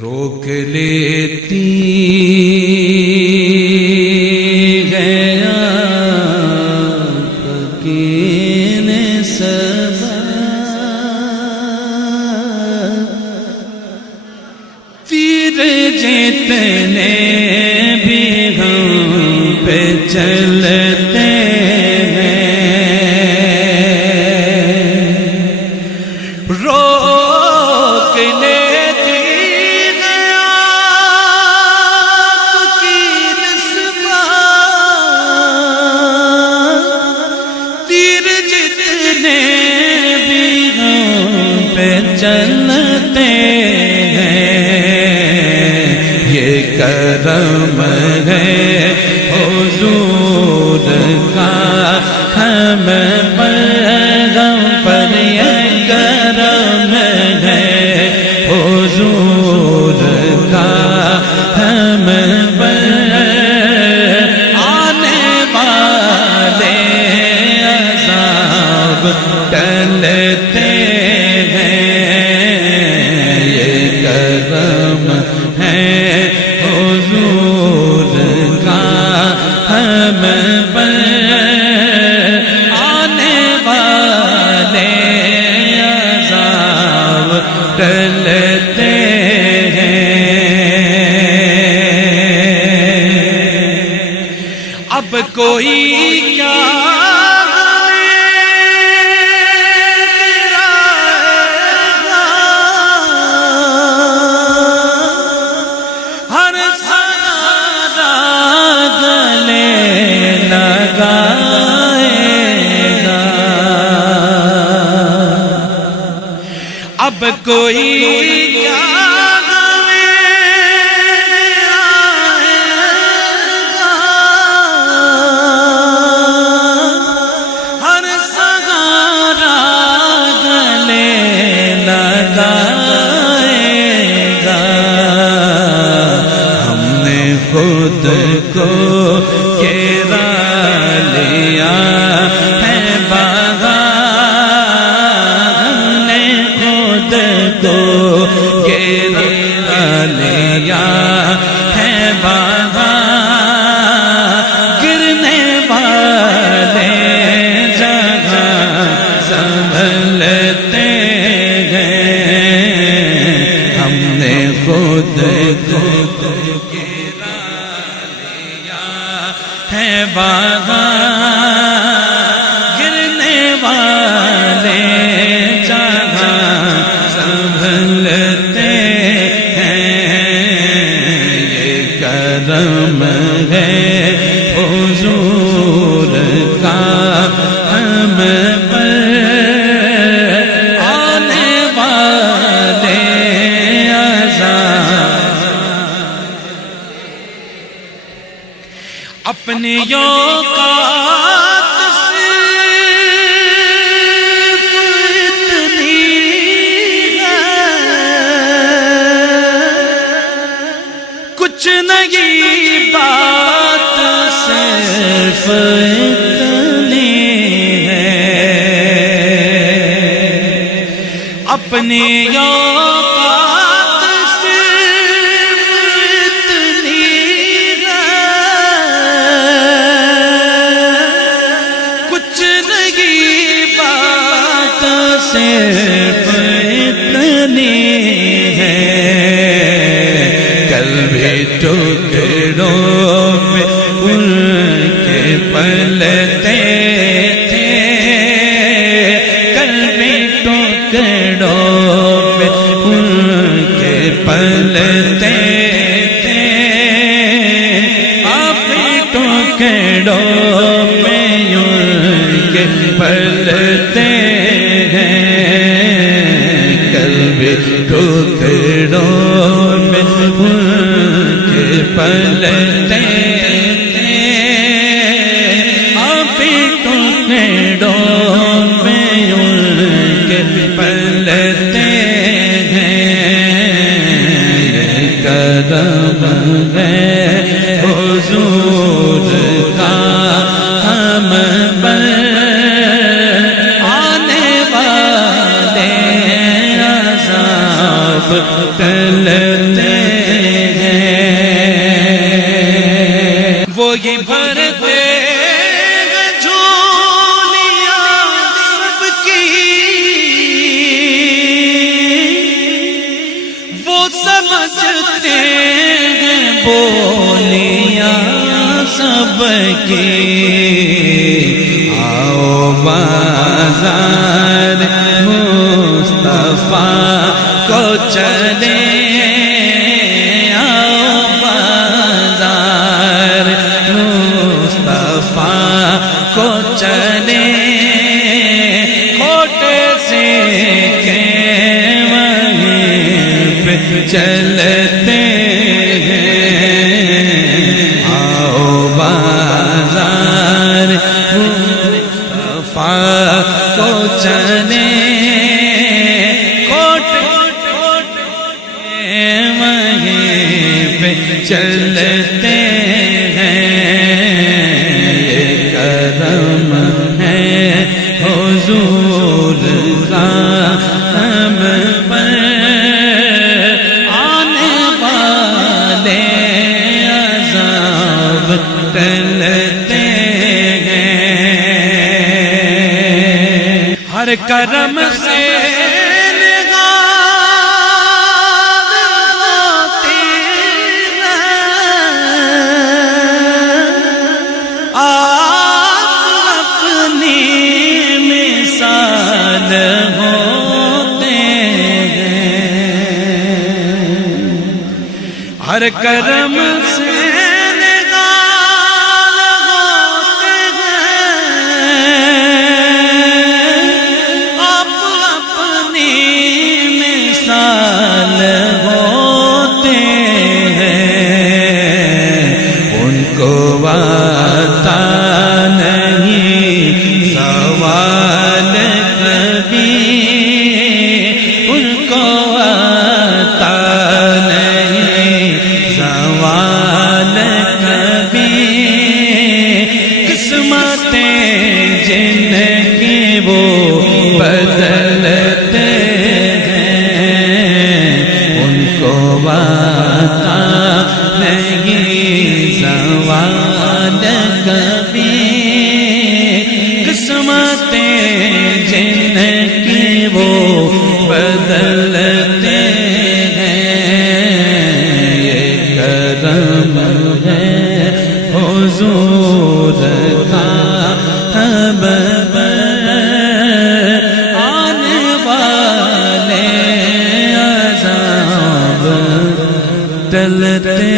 روک لیتی گیا پکین سبا تیر جتنے بھی ہم پہ چلتے چلتے ہیں یہ کرم ہے حضور کا ہم پر یہ کرم ہے حضور کا ہم پر آنے والے عذاب ٹلتے ٹلتے ہیں اب کوئی کیا ہر سارا گلے لگائے گا اب کوئی کیا ہر سہارا گلے لگائے گا ہم نے خود کو گرا لیا ہے باغا تو گرا لیا ہے باغا گرنے والے جگہ سنبھلتے ہیں ہم نے خود کو گرا لیا ہے باغا گرنے والے سنبھلتے ہیں یہ کرم ہے حضور کا ہم پر آنے والے عذاب اپنی اوقات سے کچھ نہیں بات صرف اتنی ہے اپنی اوقات صرف اتنی ہے کچھ نہیں بات صرف اتنی ہے ٹکڑوں میں ان کے پلتے تھے کل بھی ٹکڑوں میں ان کے پلتے تھے آپ ٹکڑوں میں ان کے پلتے ہیں کل بھی ٹکڑوں میں پلتے تھے آپ ٹکڑوں میں ان کے پلتے ہیں یہ کرم ہے حضور کا ہم پر آنے والے عذاب ٹل بدلتے ہیں، وہی بھرتے ہیں جھولیاں سب کی، وہ سمجھتے ہیں بولیاں سب کی۔ آؤ بازار مصطفیٰ کو چلے، آؤ بازار مصطفیٰ کو چلے، کھوٹے سے کے وہیں پہ چلتے ہیں، آؤ بازار مصطفیٰ کو چلے، چلتے ہیں۔ یہ کرم ہے حضور کا ہم پر، آنے والے عذاب ٹلتے ہیں۔ ہر کرم سے ہر کرم سے نگال ہوتے ہیں، آپ اپنی مثال ہوتے ہیں، ان کو آتا نہیں سوال کبھی، ان کو آتا سوال کبھی، قسمتیں جن کی وہ بدلتے ہیں، ان کو آتا نہیں سوال کبھی، قسمتیں جن کی وہ بدلتے حضور کا ہم پر، آنے والے عذاب ٹلتے